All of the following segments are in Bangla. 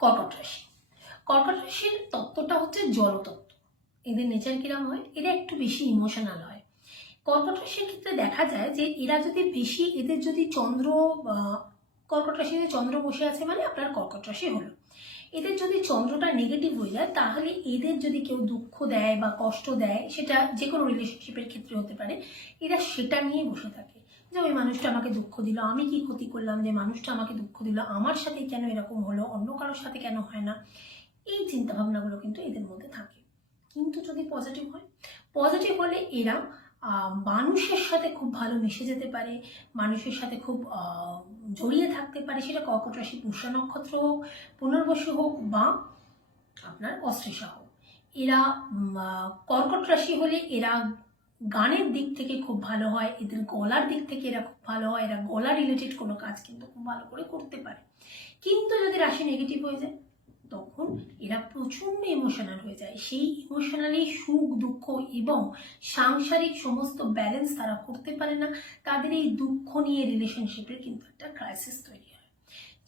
কর্কট রাশি। কর্কট রাশির তত্ত্বটা হচ্ছে জলতত্ত্ব। এদের নেচার কিরম হয়, এরা একটু বেশি ইমোশনাল হয়। কর্কট রাশির ক্ষেত্রে দেখা যায় যে এরা যদি বেশি, এদের যদি চন্দ্র, কর্কট রাশিতে চন্দ্র বসে আছে মানে আপনার কর্কট রাশি হলো। এদের যদি চন্দ্রটা নেগেটিভ হয়ে যায় তাহলে এদের যদি কেউ দুঃখ দেয় বা কষ্ট দেয়, সেটা যে কোনো রিলেশনশিপের ক্ষেত্রে হতে পারে, এরা সেটা নিয়ে বসে থাকে যে ওই মানুষটা আমাকে দুঃখ দিল, আমি কি ক্ষতি করলাম যে মানুষটা আমাকে দুঃখ দিল, আমার সাথে কেন এরকম হলো, অন্য কারোর সাথে কেন হয় না। এই চিন্তা ভাবনাগুলো কিন্তু এদের মধ্যে থাকে। কিন্তু যদি পজিটিভ হয়, পজিটিভ হলে এরা মানুষের সাথে খুব ভালো মিশে যেতে পারে, মানুষের সাথে খুব জড়িয়ে থাকতে পারে, সেটা কর্কট রাশি পুষ্যা নক্ষত্র হোক, পুনর্বসু হোক বা আপনার অশ্লেষা হোক। এরা কর্কট রাশি হলে এরা গানের দিক থেকে খুব ভালো হয়, এদের গলার দিক থেকে এরা খুব ভালো হয়, এরা গলা রিলেটেড কোনো কাজ কিন্তু খুব ভালো করে করতে পারে। কিন্তু যদি রাশি নেগেটিভ হয়ে যায় তখন এরা প্রচন্ড ইমোশনাল হয়ে যায়। সেই ইমোশনালি সুখ দুঃখ এবং সাংসারিক সমস্ত ব্যালেন্স তারা করতে পারে না। তাদের এই দুঃখ নিয়ে রিলেশনশিপের কিন্তু একটা ক্রাইসিস তৈরি হয়,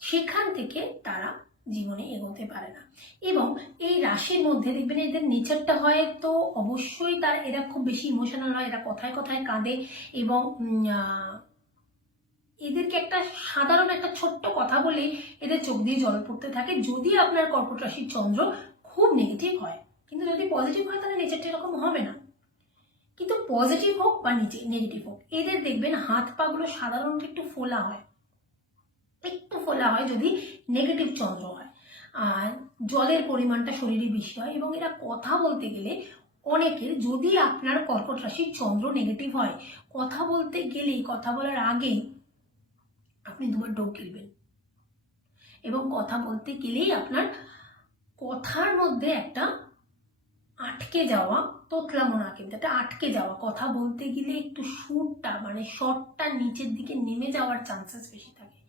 সেখান থেকে তারা জীবনে এগোতে পারে না। এবং এই রাশির মধ্যে দেখবেন এদের নেচারটা হয় তো অবশ্যই এরা খুব বেশি ইমোশনাল হয়, এরা কথায় কথায় কাঁদে এবং এদেরকে একটা সাধারণ একটা ছোট্ট কথা বলে এদের চোখ দিয়ে জল পড়তে থাকে, যদি আপনার কর্কট রাশির চন্দ্র খুব নেগেটিভ হয়। কিন্তু যদি পজিটিভ হয় তাহলে নেচারটা এরকম হবে না। কিন্তু পজিটিভ হোক বা নেগেটিভ হোক, এদের দেখবেন হাত পাগুলো সাধারণত একটু ফোলা হয়, একটু ফোলা হয় যদি নেগেটিভ চন্দ্র হয়। আর জলের পরিমাণটা শরীরে বেশি হয় এবং এরা কথা বলতে গেলে অনেকের, যদি আপনার কর্কট রাশির চন্দ্র নেগেটিভ হয়, কথা বলতে গেলেই, কথা বলার আগেই আপনি দুবার ঢোক গিলবেন এবং কথা বলতে গেলেই আপনার কথার মধ্যে একটা আটকে যাওয়া, তোতলামো না কিন্তু একটা আটকে যাওয়া, কথা বলতে গেলে একটু সুরটা মানে শটটা নিচের দিকে নেমে যাওয়ার চান্সেস বেশি থাকে।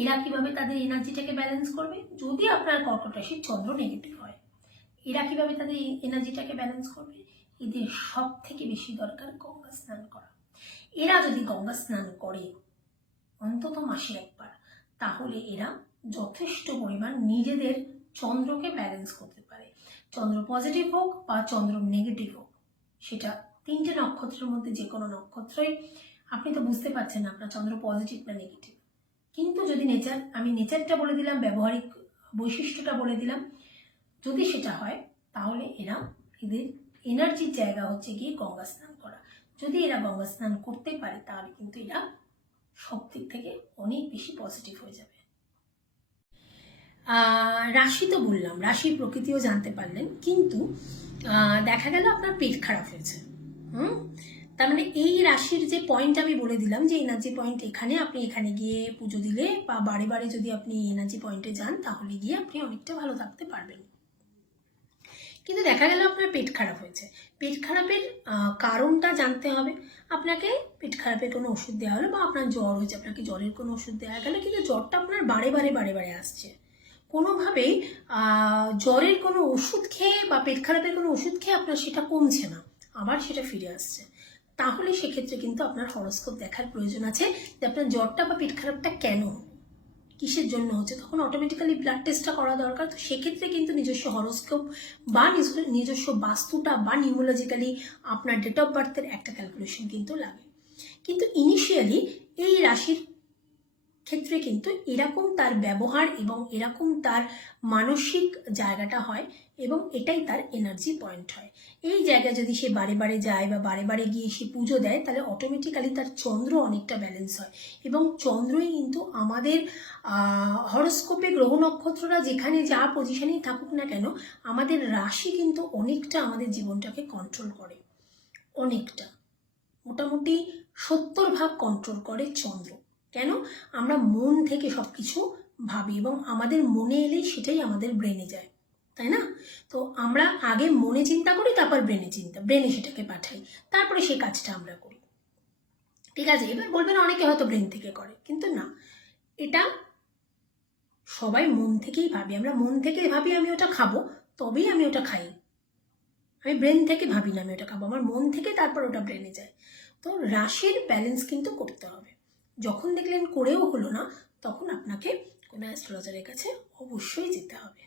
এরা কিভাবে তাদের এনার্জিটাকে ব্যালেন্স করবে, যদি আপনার কর্কট রাশির চন্দ্র নেগেটিভ হয়, এরা কিভাবে তাদের এনার্জিটাকে ব্যালেন্স করবে? এদের সব থেকে বেশি দরকার গঙ্গা স্নান করা। এরা যদি গঙ্গা স্নান করে অন্তত মাসে একবার, তাহলে এরা যথেষ্ট পরিমাণ নিজেদের চন্দ্রকে ব্যালেন্স করতে পারে। চন্দ্র পজিটিভ হোক বা চন্দ্র নেগেটিভ হোক, সেটা তিনটে নক্ষত্রের মধ্যে যে কোনো নক্ষত্রই, আপনি তো বুঝতে পারছেন না আপনার চন্দ্র পজিটিভ না নেগেটিভ। কিন্তু যদি আমি নেচারটা বলে দিলাম, ব্যবহারিক বৈশিষ্ট্যটা বলে দিলাম, যদি সেটা হয় তাহলে এদের এনার্জির জায়গা হচ্ছে গিয়ে গঙ্গা স্নান করা। যদি এরা গঙ্গা স্নান করতে পারে তাহলে কিন্তু এরা সব দিক থেকে অনেক বেশি পজিটিভ হয়ে যাবে। রাশি তো বললাম, রাশির প্রকৃতিও জানতে পারলেন, কিন্তু দেখা গেল আপনার পেট খারাপ হয়েছে। তার মানে এই রাশির যে পয়েন্ট আমি বলে দিলাম যে এনার্জি পয়েন্ট এখানে, আপনি এখানে গিয়ে পুজো দিলে বা বারে বারে যদি আপনি এনার্জি পয়েন্টে যান তাহলে গিয়ে আপনি অনেকটা ভালো থাকতে পারবেন। কিন্তু দেখা গেল আপনার পেট খারাপ হয়েছে, পেট খারাপের কারণটা জানতে হবে। আপনাকে পেট খারাপের কোনো ওষুধ দেওয়া হলো বা আপনার জ্বর হয়েছে, আপনাকে জ্বরের কোনো ওষুধ দেওয়া গেল, কিন্তু জ্বরটা আপনার বারে বারে আসছে, কোনোভাবেই জ্বরের কোনো ওষুধ খেয়ে বা পেট খারাপের কোনো ওষুধ খেয়ে আপনার সেটা কমছে না, আবার সেটা ফিরে আসছে। তাহলে সেক্ষেত্রে কিন্তু আপনার হরোস্কোপ দেখার প্রয়োজন আছে যে আপনার জ্বরটা বা পেট খারাপটা কেন, কিসের জন্য হচ্ছে। তখন অটোমেটিক্যালি ব্লাড টেস্টটা করা দরকার। তো সেক্ষেত্রে কিন্তু নিজস্ব হরোস্কোপ বা নিজস্ব বাস্তুটা বা নিউমোলজিক্যালি আপনার ডেট অফ বার্থের একটা ক্যালকুলেশন কিন্তু লাগে। কিন্তু ইনিশিয়ালি এই রাশির ক্ষেত্রে কিন্তু এরকম তার ব্যবহার এবং এরকম তার মানসিক জায়গাটা হয় এবং এটাই তার এনার্জি পয়েন্ট হয়। এই জায়গায় যদি সে বারে বারে যায় বা বারে বারে গিয়ে সে পুজো দেয় তাহলে অটোমেটিক্যালি তার চন্দ্র অনেকটা ব্যালেন্স হয়। এবং চন্দ্রই কিন্তু আমাদের হরোস্কোপে গ্রহ নক্ষত্ররা যেখানে যা পজিশনেই থাকুক না কেন, আমাদের রাশি কিন্তু অনেকটা আমাদের জীবনটাকে কন্ট্রোল করে, অনেকটা, মোটামুটি 70% কন্ট্রোল করে চন্দ্র। কেন? আমরা মন থেকে সব কিছু ভাবি এবং আমাদের মনে এলেই সেটাই আমাদের ব্রেনে যায়, তাই না? তো আমরা আগে মনে চিন্তা করি, তারপর ব্রেনে সেটাকে পাঠাই, তারপরে সেই কাজটা আমরা করি। ঠিক আছে, এবার বলবেন অনেকে হয়তো ব্রেন থেকে করে, কিন্তু না, এটা সবাই মন থেকেই ভাবি। আমরা মন থেকে ভাবি আমি ওটা খাবো, তবেই আমি ওটা খাই। আমি ব্রেন থেকে ভাবি না আমি ওটা খাবো, আমার মন থেকে তারপর ওটা ব্রেনে যায়। তো রাশির ব্যালেন্স কিন্তু করতে হবে। যখন দেখলেন করেও হলো না, তখন আপনাকে কোনো অ্যাস্ট্রোলজারের কাছে অবশ্যই যেতে হবে।